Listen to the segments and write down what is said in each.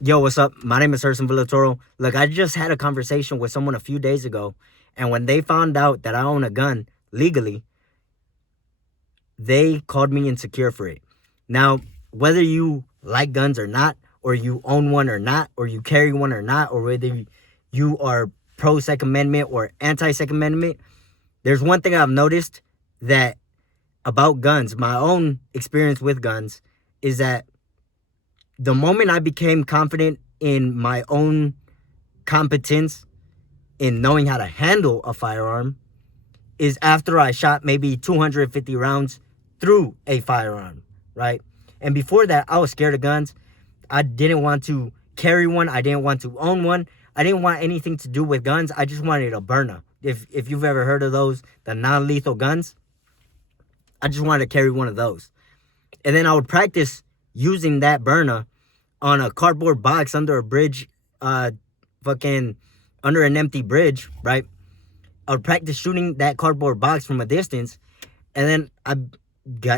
Yo, what's up? My name is Herson Villatoro. Look, I just had a conversation with someone a few days ago, and when they found out that I own a gun legally, they called me insecure for it. Now, whether you like guns or not, or you own one or not, or you carry one or not, or whether you are pro Second Amendment or anti Second Amendment, there's one thing I've noticed that about guns, my own experience with guns, is that the moment I became confident in my own competence in knowing how to handle a firearm is after I shot maybe 250 rounds through a firearm, right? And before that, I was scared of guns. I didn't want to carry one. I didn't want to own one. I didn't want anything to do with guns. I just wanted a burner. If you've ever heard of those, the non-lethal guns, I just wanted to carry one of those. And then I would practice using that burner on a cardboard box under a bridge, fucking under an empty bridge, right? I would practice shooting that cardboard box from a distance, and then I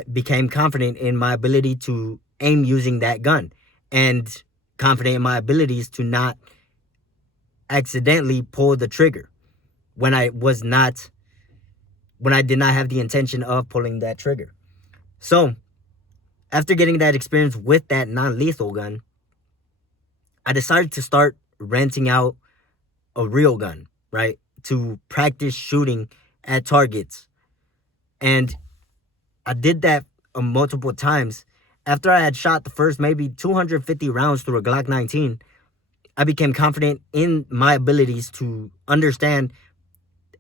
became confident in my ability to aim using that gun, and confident in my abilities to not accidentally pull the trigger when I did not have the intention of pulling that trigger. So after getting that experience with that non-lethal gun, I decided to start renting out a real gun, right? To practice shooting at targets. And I did that multiple times. After I had shot the first maybe 250 rounds through a Glock 19, I became confident in my abilities to understand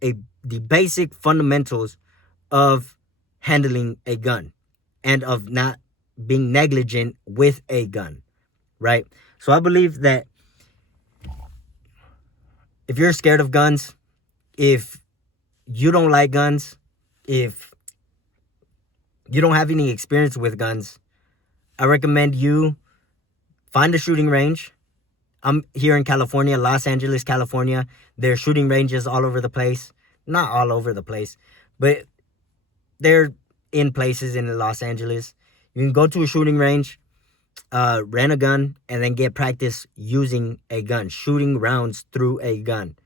the basic fundamentals of handling a gun and of not being negligent with a gun, right? So I believe that if you're scared of guns, if you don't like guns, if you don't have any experience with guns, I recommend you find a shooting range. I'm here in California, Los Angeles, California. There's shooting ranges all over the place. Not all over the place, but they're in places in Los Angeles. You can go to a shooting range, rent a gun, and then get practice using a gun, shooting rounds through a gun.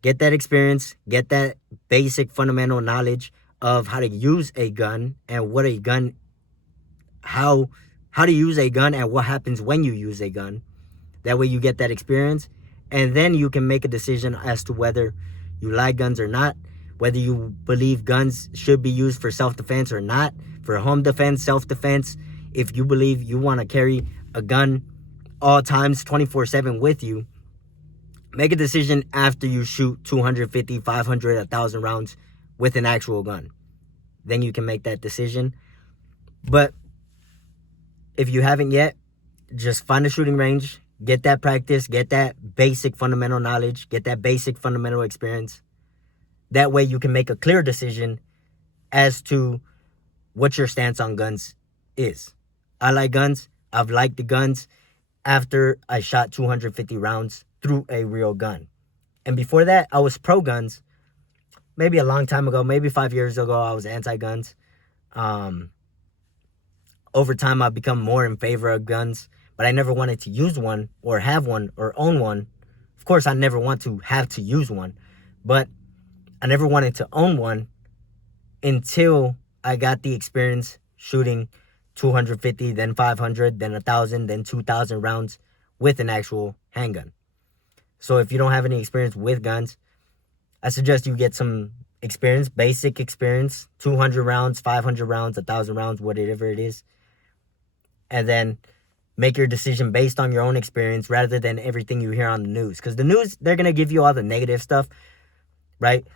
Get that experience, get that basic fundamental knowledge of how to use a gun and what a gun, how to use a gun and what happens when you use a gun. That way you get that experience, and then you can make a decision as to whether you like guns or not, whether you believe guns should be used for self-defense or not, for home defense, self-defense. If you believe you want to carry a gun all times 24/7 with you, make a decision after you shoot 250, 500, 1,000 rounds with an actual gun. Then you can make that decision. But if you haven't yet, just find a shooting range, get that practice, get that basic fundamental knowledge, get that basic fundamental experience. That way you can make a clear decision as to what your stance on guns is. I like guns. I've liked the guns after I shot 250 rounds through a real gun. And before that, I was pro guns. Maybe a long time ago, maybe 5 years ago, I was anti-guns. Over time, I've become more in favor of guns, but I never wanted to use one or have one or own one. Of course, I never want to have to use one, but I never wanted to own one until I got the experience shooting 250, then 500, then 1,000, then 2,000 rounds with an actual handgun. So if you don't have any experience with guns, I suggest you get some experience, basic experience, 200 rounds, 500 rounds, 1,000 rounds, whatever it is. And then make your decision based on your own experience rather than everything you hear on the news. Because the news, they're going to give you all the negative stuff, right?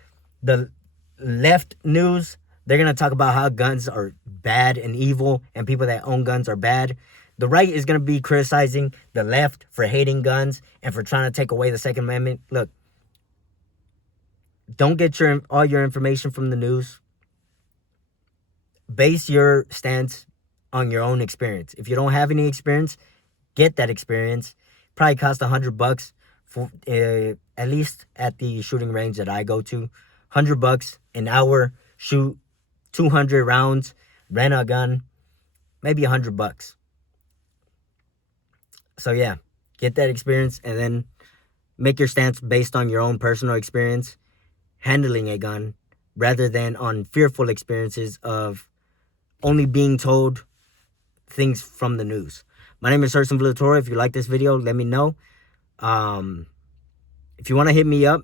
The left news, they're going to talk about how guns are bad and evil and people that own guns are bad. The right is going to be criticizing the left for hating guns and for trying to take away the Second Amendment. Look, don't get all your information from the news. Base your stance on your own experience. If you don't have any experience, get that experience. Probably cost $100 for at least at the shooting range that I go to. $100 an hour, shoot 200 rounds, rent a gun, maybe $100. So yeah, Get that experience, and then make your stance based on your own personal experience handling a gun, rather than on fearful experiences of only being told things from the news. My name is Herson Villatoro. If you like this video, let me know. If you want to hit me up,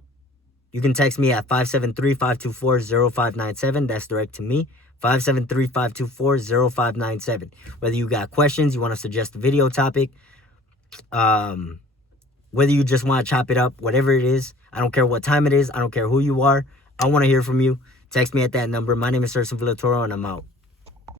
you can text me at 573-524-0597. That's direct to me. 573-524-0597. Whether you got questions, you want to suggest a video topic, whether you just want to chop it up, whatever it is, I don't care what time it is. I don't care who you are. I want to hear from you. Text me at that number. My name is Herson Villatoro, and I'm out.